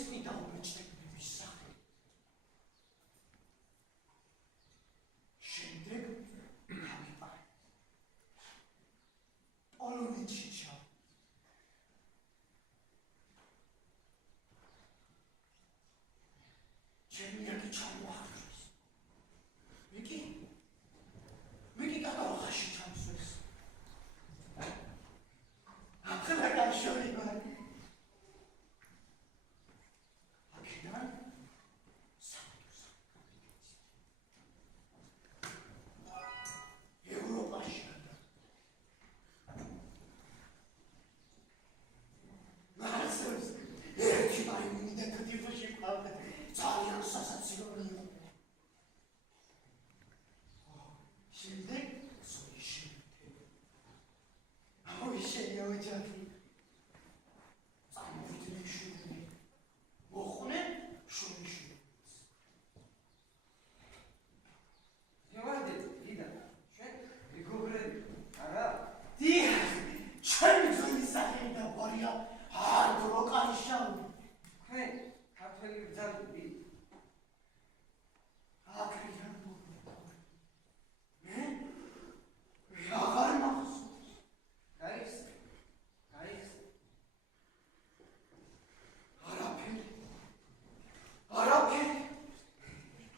ქრისტე დაუმეჩნების სახე. შემდეგ გამიპარე. პოლონეთში ჩავ. ჩემი ერთი ჩამოაყრეს. მიკი გადავახაში ჩამსვეს. ახლა გაშორი ვარ. აქედან ევროპაში მართლაც ერთი მაიმუნი და კატიფაში ყავდა. ძალიან სასაცილოა. შემდეგ სოიში. აუიშე ოჯახი. სამოვიდნენ შუები. მოხდნენ შუში. მივედით, დიდა. შენ მეგობრები, არა? დიახ, ჩემი ძველი სახე და ვარია არდრო კარიშავი. თქვენ ქართველი ბრძანები. აკრიან აღარ მახსოვს. გაიხსნა. არაფერი.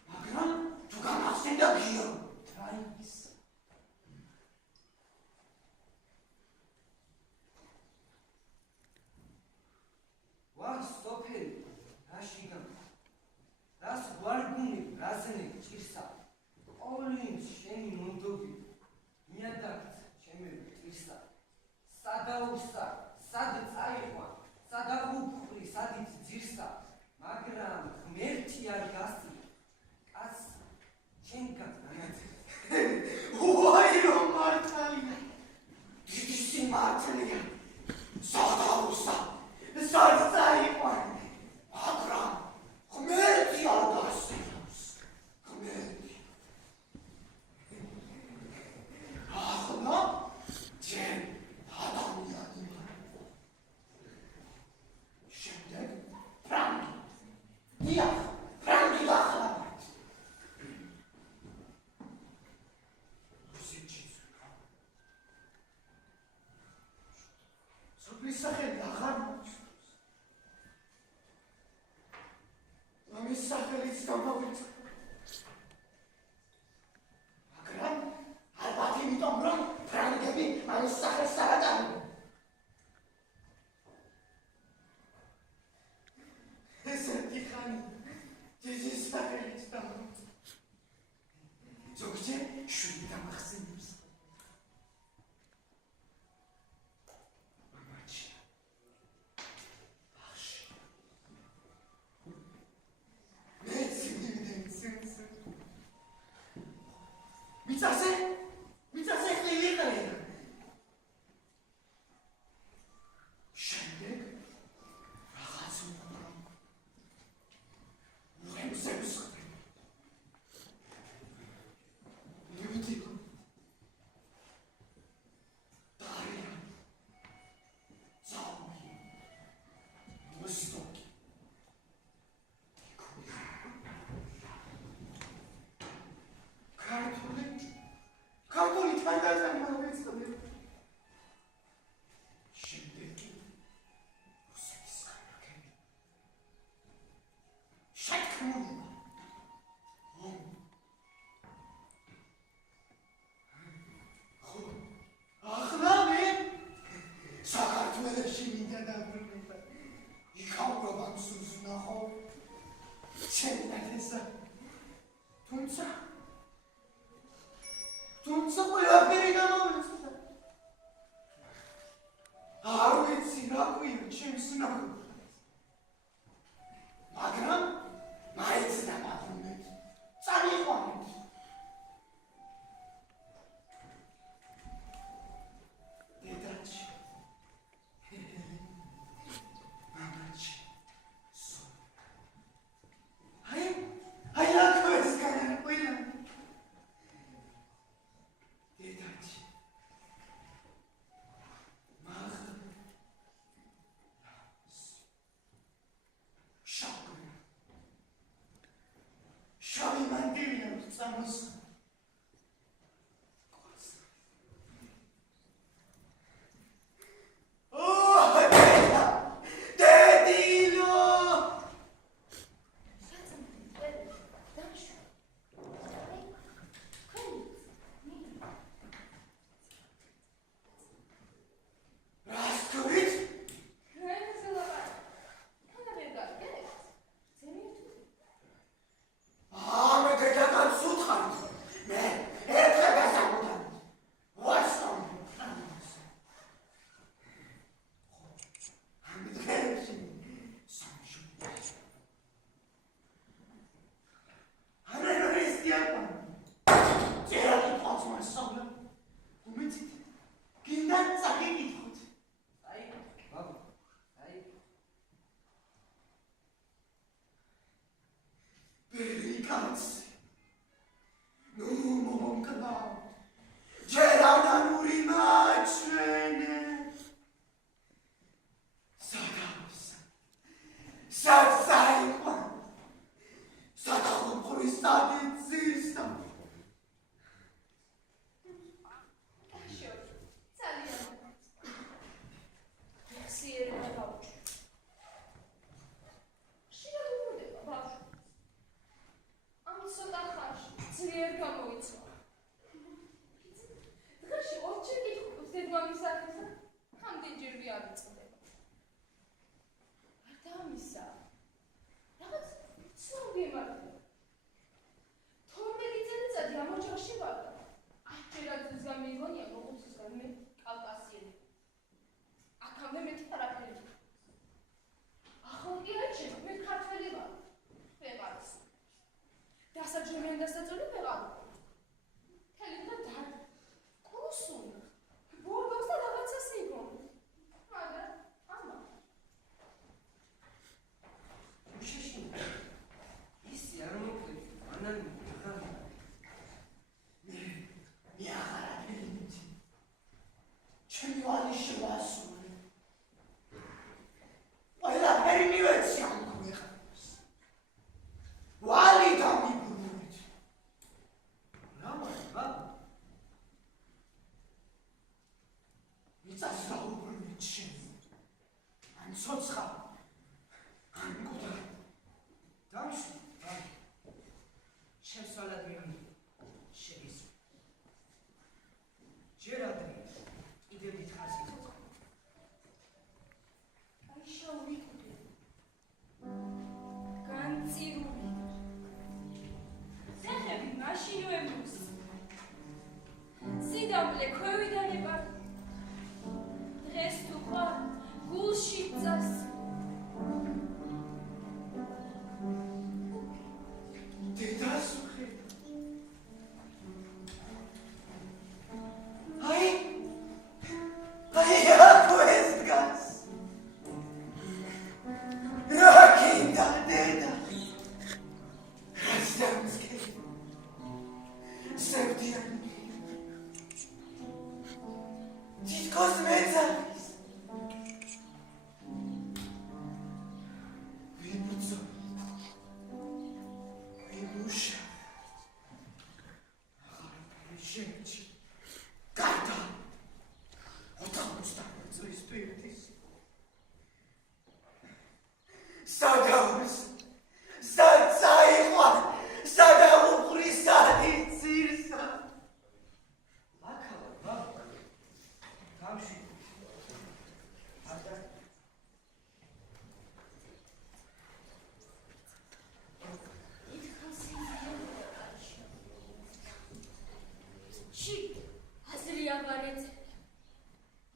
მაგრამ თუ გამახსენდა გიო. ტრაის. ვა სოფელი, რაშიგან. რას გვარგუნი, რაზნე ჭირსა. ყოვლინს შენი მონდობი. მიადაგც ჩემი ტვისა. სადაუსა, სად წაიყვა, სადაგუხრი, სადიც ძირსა. მაგრამ ღმერთი არ გასწი. კაც შენგან განაცხადი. ვაი რომ მართალია. დიდი სიმართლეა. სადაუსა, სად წაიყვა. მაგრამ ღმერთი არ გასწიებს. ღმერთი. ახლა ჩემ ადამიანი ვარ. შემდეგ ფრანგი. დიახ, ფრანგი ახლა. რუსეთშიც ვიყავ. სოფლის სახელი აღარ მოვიცნობს. ამის სახელიც გამოვიწყდა. მაგრამ ალბათ იმიტომ, რომ ფრანგები ამის სახელს არ ატარებენ. ესეთი ხანი ძის სახელიც დამოვიწყდა. ზოგჯერ შვილი დამახსენებს. მამაჩია. ახში. მიწაზე ხელი იყრედა. შემდეგ რაღაც უნდა უემზე ვსხდები. მივიდიო. დარიან. ზაუმი. მოსდოკი. ქართული თანდათან მოვიწყდი. შემდეგ რუსეთის ხალხი შეთქმულება. ახლა მე საქართველოში მინდა დაბრუნება. იქავრობა მსურს ვნახო. ჩემი ნათესა. თუმცა ყველაფერი გამოვიწყდა. არ ვიცი რა ქვია ჩემს ნახევარს. მაგრამ მაინც დამაბრუნეთ. წამიყვანეთ. დედაჩი. მამაჩი. აი აქ ეს განაკვირა. დედაჩი. მაღლა. სამოს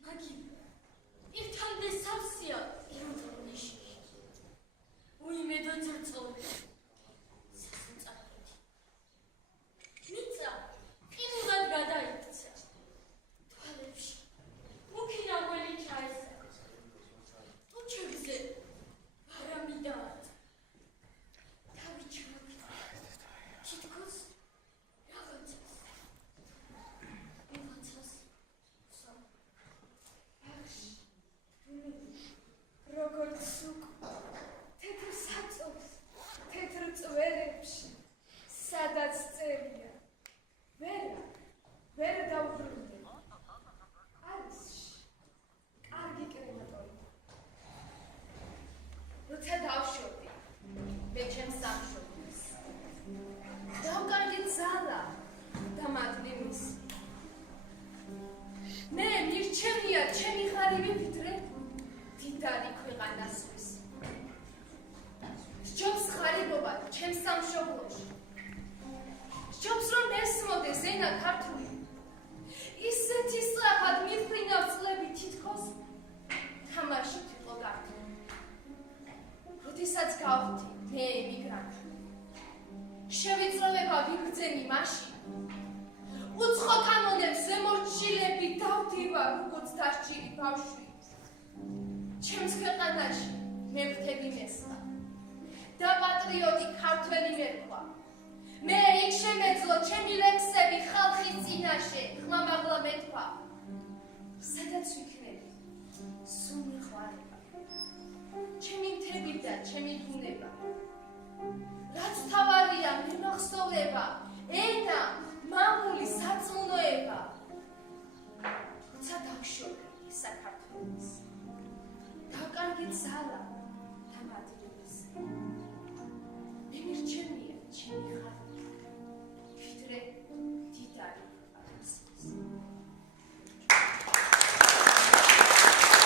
Magie. Ir tam de savsia. Ir მდიდარი ქვეყანასთვის. სჯობს ღარიბობა ჩემს სამშობლოში. სჯობს რომ ესმოდეს ენა ქართული. ისეთი სწრაფად მიფრინავს წლები თითქოს თამაშით იყო გართული. როდესაც გავხდი მე ემიგრანტი. შევიწროვება ვიგრძენი მაშინ. უცხო კანონებს ზემორჩილები დავდივა როგორც დასჭირი ბავშვი. ჩემს ქვეყანაში მე ვხდები მესხა და პატრიოტი ქართველი მერქვა. მე იქ შემეძლო ჩემი ლექსები ხალხის წინაშე ხმამაღლა მეთქვა. სადაც ვიქნები სულ მიხვალება ჩემი მთები და ჩემი ბუნება. რაც თავარია მე მახსოვრება ენა მამული საწუნოება. როცა დავშორე საქართველოს დავკარგეთ ზალა